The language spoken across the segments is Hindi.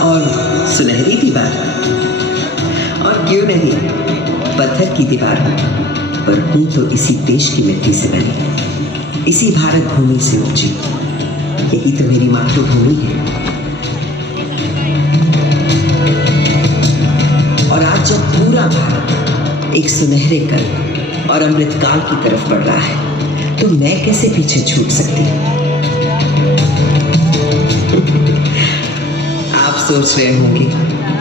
और सुनहरी दीवार, और क्यों नहीं पत्थर की दीवार, पर हूँ तो इसी देश की मिट्टी से बनी, इसी भारत भूमि से ऊंची। यही तो मेरी मातृभूमि है। और आज जब पूरा भारत एक सुनहरे कल और अमृतकाल की तरफ बढ़ रहा है, तो मैं कैसे पीछे छूट सकती हूँ? आप सोच रहे होंगे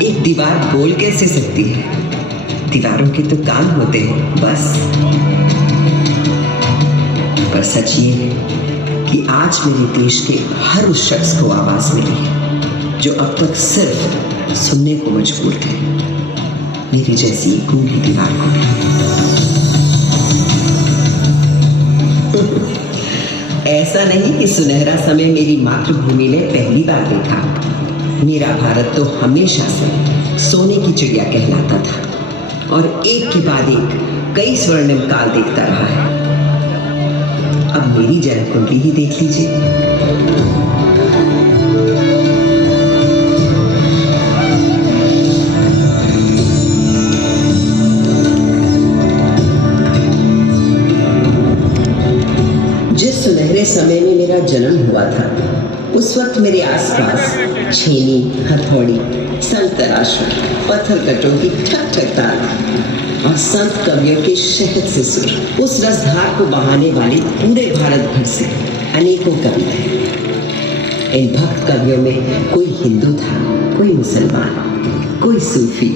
एक दीवार बोल कैसे सकती है? दीवारों के तो कान होते हैं बस। पर सच ये है कि आज मेरे देश के हर उस शख्स को आवाज मिली है जो अब तक सिर्फ सुनने को मजबूर थे, मेरी जैसी गूंगी दीवार को। ऐसा नहीं कि सुनहरा समय मेरी मातृभूमि ने पहली बार देखा। मेरा भारत तो हमेशा से सोने की चिड़िया कहलाता था और एक के बाद एक कई स्वर्णिम काल देखता रहा है। अब मेरी जन्म कुंडली ही देख लीजिए। जिस सुनहरे समय में मेरा जन्म हुआ था, उस वक्त मेरे आसपास छेनी, हथौड़ी, संग तराशू, पत्थर कटों की ठक ठक ताल और संत कवियों के शहद से सुर, उस रसधार को बहाने वाले पूरे भारत भर से अनेकों कवि थे। इन भक्त कवियों में कोई हिंदू था, कोई मुसलमान, कोई सूफी,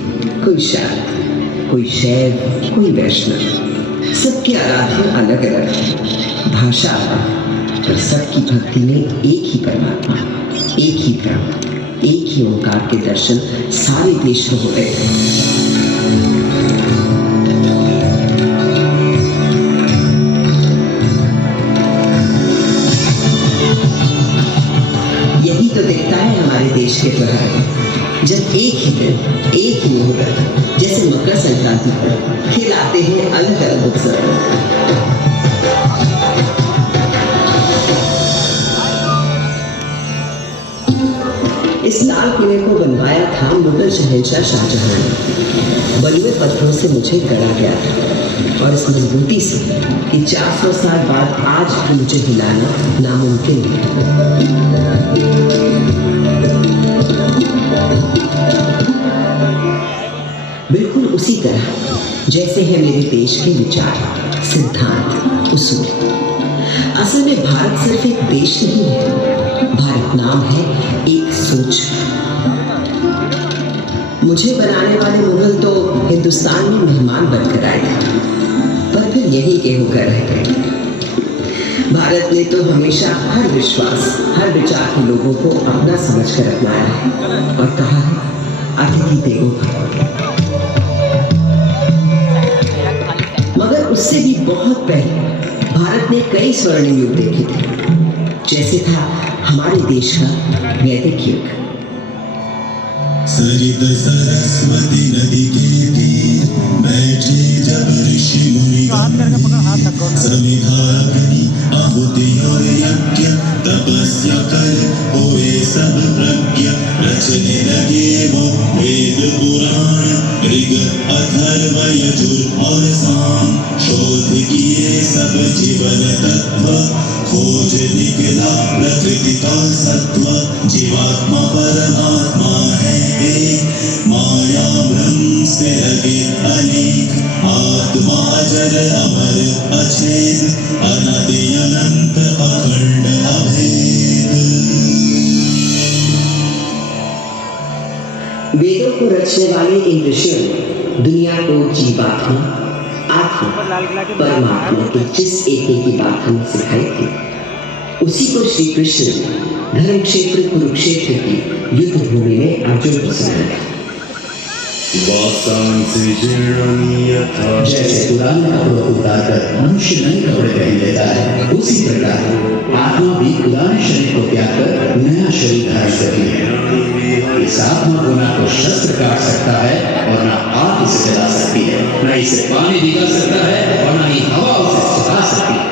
कोई शाक्त, कोई शैव, कोई वैष्णव। सबके आराध्य अलग अलग भाषा, पर सबकी भक्ति में एक ही परमात्मा, एक ही ब्रह्म, एक ही ओंकार के दर्शन सारे देश को हो गए। यही तो दिखता है हमारे देश के त्योहार, जब एक ही दिन, एक ही मुहूर्त, जैसे मकर संक्रांति पर खिलाते हैं अलग अलग उत्सव। इस लाल किले को बनवाया था मुगल शहंशाह शाहजहां ने। बलुए पत्थरों से मुझे गढ़ा गया था और इस मजबूती से कि 400 साल बाद आज भी मुझे हिलाना नामुमकिन है। बिल्कुल उसी तरह जैसे है मेरे देश के विचार, सिद्धांत, उसूल। असल में भारत सिर्फ एक देश नहीं है, भारत नाम है एक सोच। मुझे बनाने वाले मुगल तो हिंदुस्तान में मेहमान बनकर आए थे, पर फिर यही के होकर रह गए। भारत ने तो हमेशा हर विश्वास, हर विचार के लोगों को अपना समझकर अपनाया है और कहा है अतिथि देवो भव। मगर उससे भी बहुत पहले भारत ने कई स्वर्णिम युग देखे थे, जैसे था हमारे देश का वैदिक युग। सरित सरस्वती नदी के तीर बैठे जब ऋषि मुनि समिधाग्नि आहुति और यज्ञ तपस्या कर हुए सब प्रज्ञ। रचने लगे वो वेद पुराण, ऋग अथर्व यजुर और साम। शोध किए सब जीवन तत्व, खोज निकला प्रकृति का सत्व। जीवात्मा परमात्मा है एक, माया भ्रम से लगे अनेक। आत्मा अजर अमर अछेद, अनादि अनंत अखंड अभेद। वेदों को रचने वाले इन ऋषियों ने दुनिया को जीवात्मा, आत्मा, परमात्मा के जिस एक की बात हमें सिखाई थी, उसी को श्री कृष्ण ने धर्म क्षेत्र कुरुक्षेत्र की युद्ध भूमि में अर्जुन को सुनाया। जैसे पुराने कपड़ों को उतारकर मनुष्य नए कपड़े पहन लेता है, उसी प्रकार आत्मा भी पुराने शरीर को त्याग कर नया शरीर धारण करती है। इस आत्मा को ना तो शस्त्र काट सकता है और ना आग इसे जला सकती है, ना इसे पानी निकाल सकता है और ना ही हवा उसे सुखा सकती है।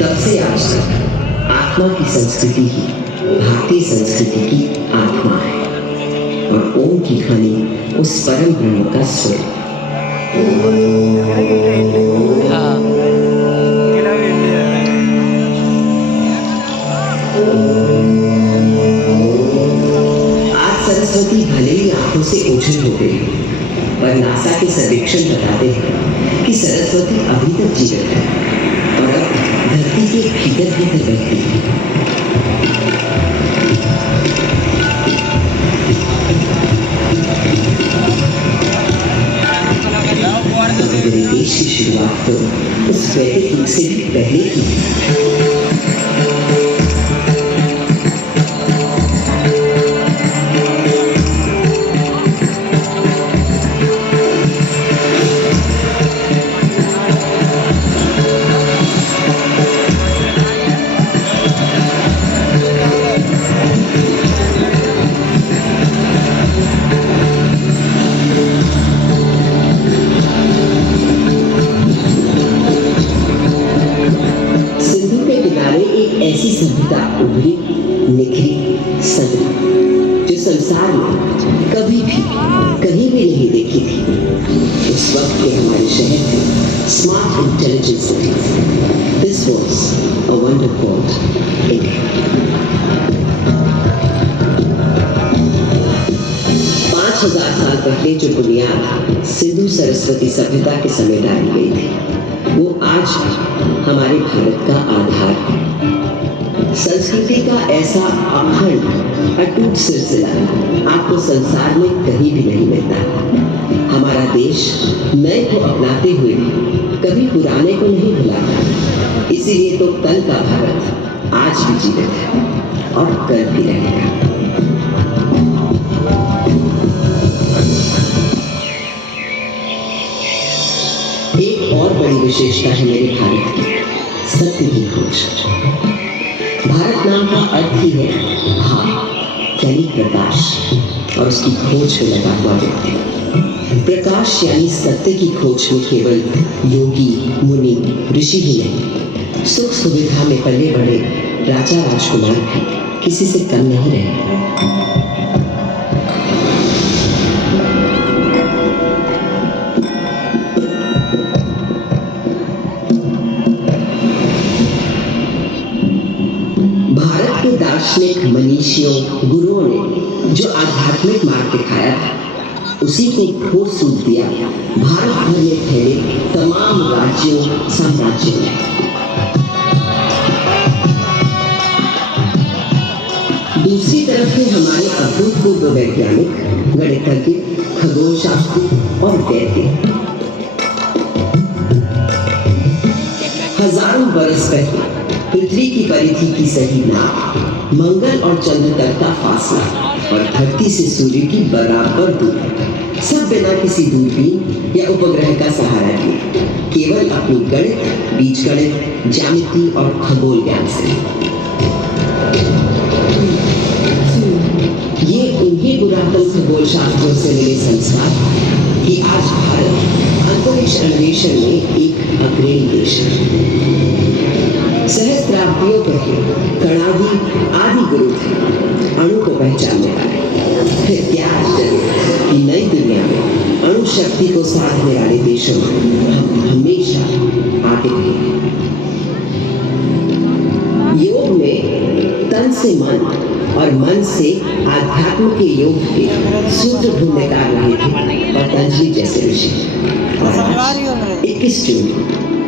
तब से आज तक आत्मा की संस्कृति ही भारतीय संस्कृति की आत्मा है और ओम की ध्वनि उस परम ब्रह्म का स्वर। आज सरस्वती भले ही आंखों से ओझल हो गई, पर नासा के सर्वेक्षण बताते हैं कि सरस्वती अभी तक जीवित है और अब धरती के भीतर भीतर बहती है। मेरे देश की शुरुआत तो उस वैदिक युग से भी पहले की। ऐसी सभ्यता उभरी, निखरी, सजरी जो संसार में कभी भी कहीं भी नहीं देखी थी। उस वक्त के हमारे शहर थे smart intelligent cities. This was a wonder called India. 5000 साल पहले जो बुनियाद सिंधु सरस्वती सभ्यता के समय डाली गई थी, वो आज हमारे भारत का आधार है। संस्कृति का ऐसा अखंड अटूट सिलसिला आपको संसार में कहीं भी नहीं मिलता। हमारा देश नए को अपनाते हुए कभी पुराने को नहीं भुलाता। इसीलिए तो कल का भारत आज भी जीवित है और कल भी रहेगा। एक और बड़ी विशेषता है मेरे भारत की, सत्य की खोज। भारत नाम का अर्थ ही है भा, यानी प्रकाश, और उसकी खोज में लगा हुआ व्यक्ति। प्रकाश यानी सत्य की खोज में केवल योगी, मुनि, ऋषि ही नहीं, सुख सुविधा में पले बड़े राजा राजकुमार भी किसी से कम नहीं रहे। दार्शनिक मनीषियों, गुरुओं ने जो आध्यात्मिक मार्ग दिखाया था, उसी को ठोस रूप दिया भारत भर में फैले तमाम राज्यों, साम्राज्यों में। दूसरी तरफ है हमारे अभूतपूर्व वैज्ञानिक, गणितज्ञ, खगोल शास्त्री और वैद्य। हजारों बरस पहले पृथ्वी की परिधि की सही नाप, मंगल और चंद्र तक का फासला और धरती से सूर्य की बराबर दूरी, सब बिना किसी दूरबीन या उपग्रह का सहारा लिए, केवल अपनी गणित, बीजगणित, ज्यामिति और खगोल ज्ञान से। ये उन्हीं पुरातन खगोल शास्त्रों से मिले संस्कार कि आज भारत अंतरिक्ष अन्वेषण में एक अग्रणी देश है। सहस्त्राब्दियों पहले कणादि आदि गुरु थे अणु को पहचानने वाले। फिर क्या आश्चर्य कि नई दुनिया में अणु शक्ति को साधने वाले देशों में हम हमेशा आगे रहे। योग में तन से मन और मन से आध्यात्म के योग के सूत्र ढूंढ निकाल रहे थे पतंजलि जैसे ऋषि। 21 जून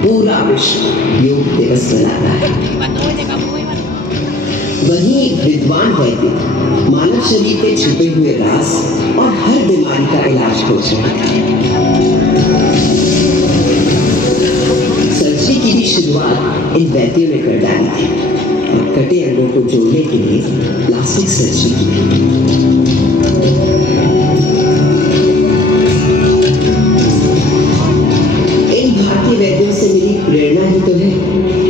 पूरा विश्व योग दिवस मनाता है। वहीं विद्वान वैद्य मानव शरीर के छुपे हुए राज और हर बीमारी का इलाज खोज रहे हैं। सर्जरी की भी शुरुआत इन वैद्यों ने कर डाली थी और कटे अंगों को जोड़ने के लिए प्लास्टिक सर्जरी की। वैद्यों से मिली प्रेरणा ही तो है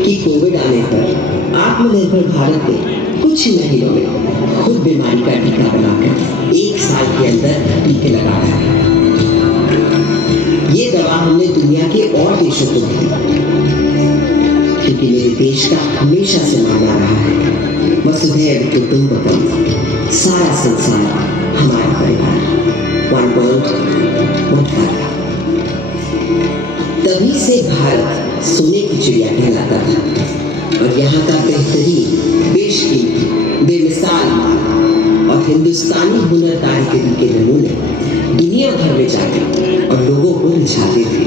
कि कोविड आने पर आत्मनिर्भर भारत ने कुछ ही महीनों में खुद बीमारी का टीका बनाकर 1 साल के अंदर टीके लगाया। ये दवा हमने दुनिया के और देशों को दी, क्योंकि मेरे देश का हमेशा से मानना रहा है वसुधैव कुटुंबकम, सारा संसार हमारा परिवार, वन वर्ल्ड वन फैमिली। तभी से भारत सोने की चिड़िया कहलाता था और यहाँ का बेहतरीन, बेशकीमती, बेमिसाल और हिंदुस्तानी हुनर कारीगरी के नमूने दुनिया भर में जाते और लोगों को रिझाते थे।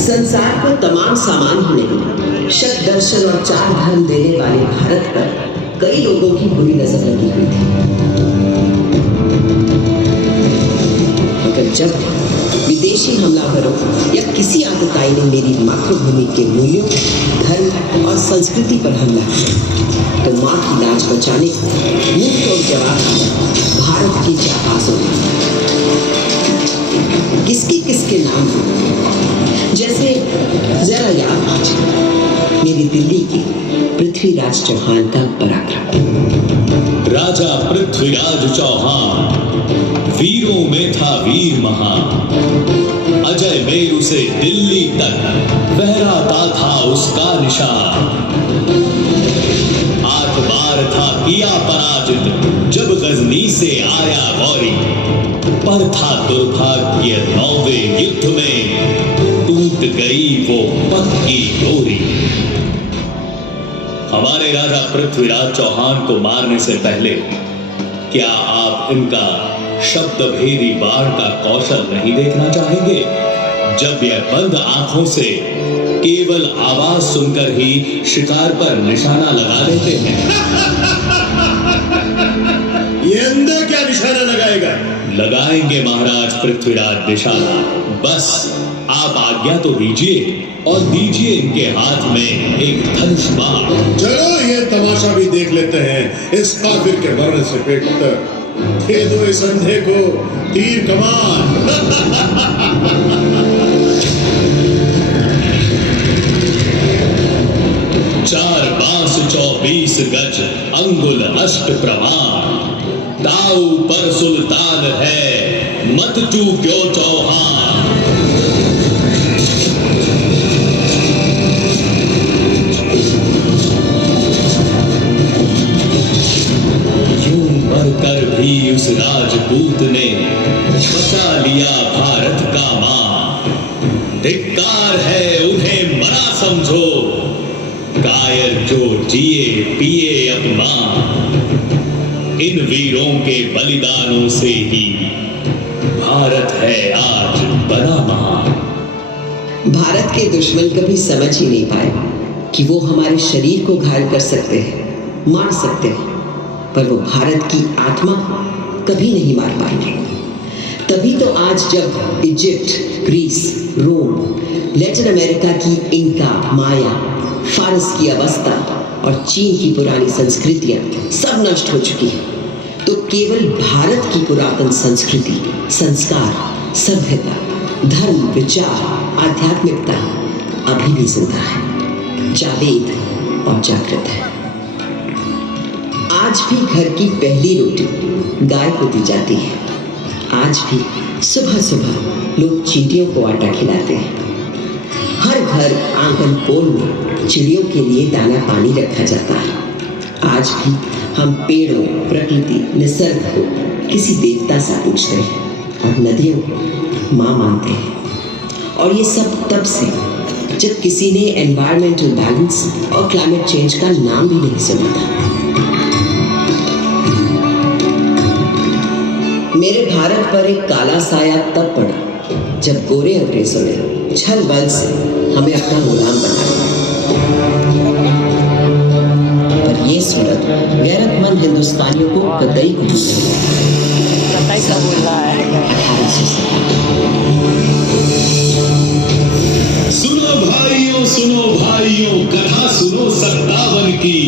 संसार को तमाम सामान ही नहीं, शत दर्शन और चार धर्म देने वाले भारत पर कई लोगों की बुरी नजर लगी हुई थी। मगर जब विदेशी हमलावरों या किसी आतताई ने मेरी मातृभूमि के मूल्यों, धर्म और संस्कृति पर हमला किया तो माँ की लाज बचाने को मुंह तोड़ जवाब भारत की जाबाजों किसके नाम जैसे जरा याद कीजिए मेरी दिल्ली की पृथ्वीराज चौहान का पराक्रम। राजा पृथ्वीराज चौहान वीरों में था वीर महान, अजय मेरु से दिल्ली तक फहराता था उसका निशान। 8 बार था किया पराजित जब गजनी से आया गौरी, पर था दुर्भाग्य 9वें युद्ध में टूट गई वो पक्की डोरी। हमारे राजा पृथ्वीराज चौहान को मारने से पहले क्या आप इनका शब्द भेदी बाण का कौशल नहीं देखना चाहेंगे, जब यह बंद आंखों से केवल आवाज सुनकर ही शिकार पर निशाना लगा देते हैं। ये अंदर क्या निशाना लगाएगा? लगाएंगे महाराज पृथ्वीराज निशाना, बस आप आज्ञा तो दीजिए और दीजिए इनके हाथ में एक धनुष बाण। चलो ये तमाशा भी देख लेते हैं, इस काफिर के मरने से बेहतर दे दो इस अंधे को तीर कमान। 4 बांस 24 गज अंगुल अष्ट प्रमाण, दाऊ पर सुल्तान है मत चूक्यो चौहान। यूं मरकर भी उस राजपूत ने बचा लिया भारत का मान। धिक्कार है उन्हें मरा समझो, कायर जो जिए पिए अपमान। इन वीरों के बलिदानों से ही भारत है आज बना महान। भारत के दुश्मन कभी समझ ही नहीं पाए कि वो हमारे शरीर को घायल कर सकते हैं, मार सकते हैं, पर वो भारत की आत्मा कभी नहीं मार पाएंगे। तभी तो आज जब इजिप्ट, ग्रीस, रोम, लैटिन अमेरिका की इंका, माया, फारस की अवस्था और चीन की पुरानी संस्कृतियां सब नष्ट हो चुकी हैं, तो केवल भारत की पुरातन संस्कृति, संस्कार, सभ्यता, धर्म, विचार, आध्यात्मिकता अभी भी जिंदा है, जावेद और जागृत है। आज भी घर की पहली रोटी गाय को दी जाती है। आज भी सुबह सुबह लोग चींटियों को आटा खिलाते हैं। हर घर आंगन पोल में चिड़ियों के लिए दाना पानी रखा जाता है। आज भी हम पेड़ों, प्रकृति, निसर्ग को किसी देवता सा पूछते हैं और नदियों को माँ मानते हैं। और ये सब तब से जब किसी ने एनवायरमेंटल बैलेंस और क्लाइमेट चेंज का नाम भी नहीं सुना था। मेरे भारत पर एक काला साया तब पड़ा जब गोरे अंग्रेजों ने छल बल से हमें अपना गुलाम बनाया। पर ये सूरत गैरतमंद हिंदुस्तानियों को कतई कुछ सुनो भाइयों कथा सुनो 57 की,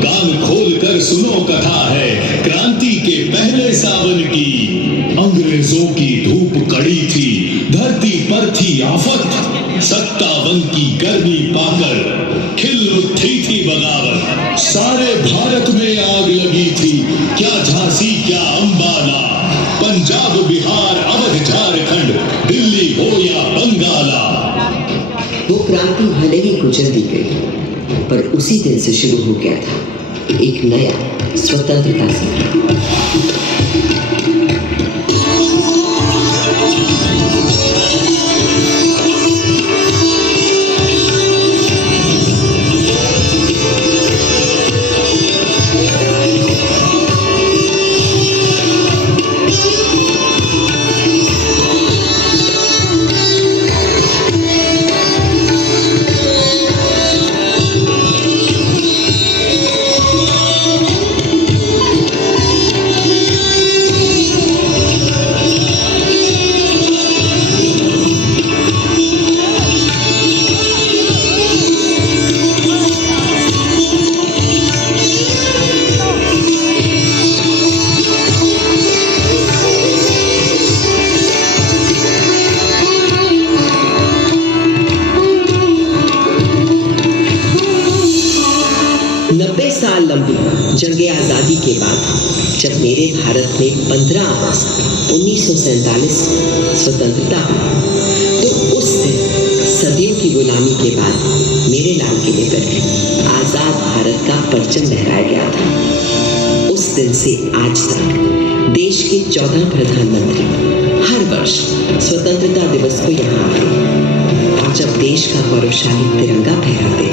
कान खोल कर सुनो कथा है क्रांति के पहले सावन की। अंग्रेजों की धूप कड़ी थी, धरती पर थी आफत, 57 की गर्मी पाकर खिल उठी थी बगावत। सारे भारत में आग लगी थी, क्या झांसी क्या अंबाला, पंजाब बिहार अवध झारखंड दिल्ली हो या बंगाला। वो क्रांति भले ही कुचल दी गई, उसी दिन से शुरू हो गया था एक नया स्वतंत्रता संग्राम। साल लंबी जंग आज़ादी के बाद जब मेरे भारत में 15 अगस्त 1947 स्वतंत्रता हुई, तो उस दिन सदियों की गुलामी के बाद मेरे लाल किले पर आज़ाद भारत का परचम लहराया गया था। उस दिन से आज तक देश के 14 प्रधानमंत्री हर वर्ष स्वतंत्रता दिवस को यहाँ आते और जब देश का गौरवशाली तिरंगा फहराते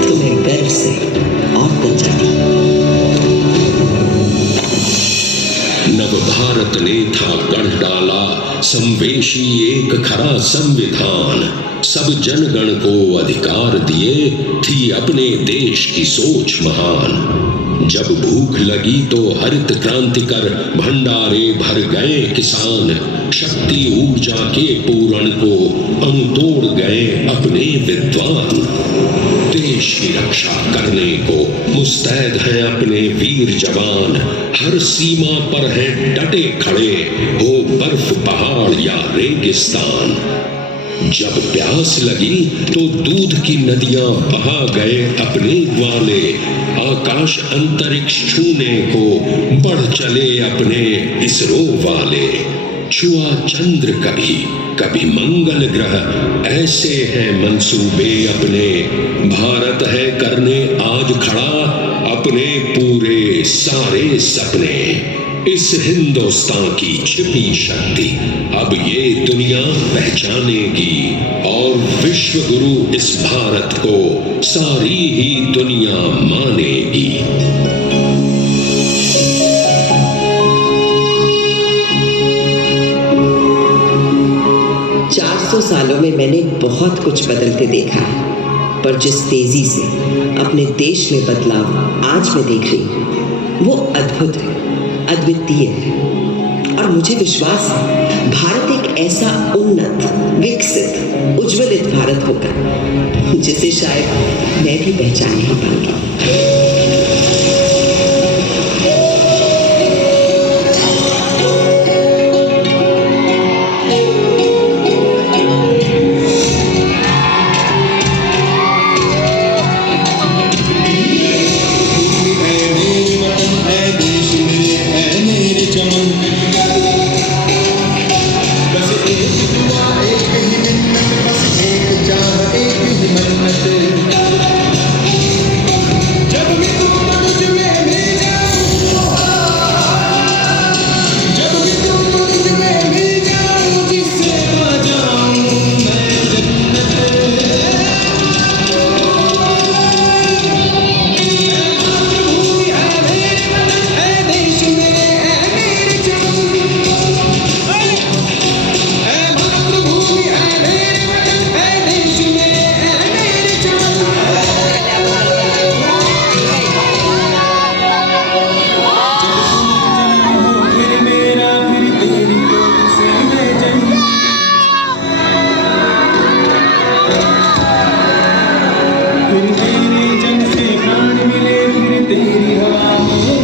तो मैं गर्व से और बन जाती। नव भारत ने था गढ़ डाला संवेशी एक खरा संविधान, सब जनगण को अधिकार दिए थी अपने देश की सोच महान। जब भूख लगी तो हरित क्रांति कर भंडारे भर गए किसान, शक्ति ऊर्जा के पूरण को अंतोड़ गए अपने विद्वान। देश की रक्षा करने को मुस्तैद हैं अपने वीर जवान, हर सीमा पर है डटे खड़े हो बर्फ पहाड़ या रेगिस्तान। जब प्यास लगी तो दूध की नदियां बहा गए अपने ग्वाले, आकाश अंतरिक्ष छूने को बढ़ चले अपने इसरो वाले। छुआ चंद्र कभी कभी मंगल ग्रह, ऐसे हैं मंसूबे अपने। भारत है करने आज खड़ा अपने पूरे सारे सपने। इस हिंदुस्तान की छिपी शक्ति अब ये दुनिया पहचानेगी और विश्व गुरु इस भारत को सारी ही दुनिया मानेगी। 400 सालों में मैंने बहुत कुछ बदलते देखा है, पर जिस तेजी से अपने देश में बदलाव आज मैं देख रही हूँ वो अद्भुत है, अद्वितीय है। और मुझे विश्वास है भारत एक ऐसा उन्नत, विकसित, उज्ज्वलित भारत होगा जिसे शायद मैं भी पहचान नहीं पाऊंगी।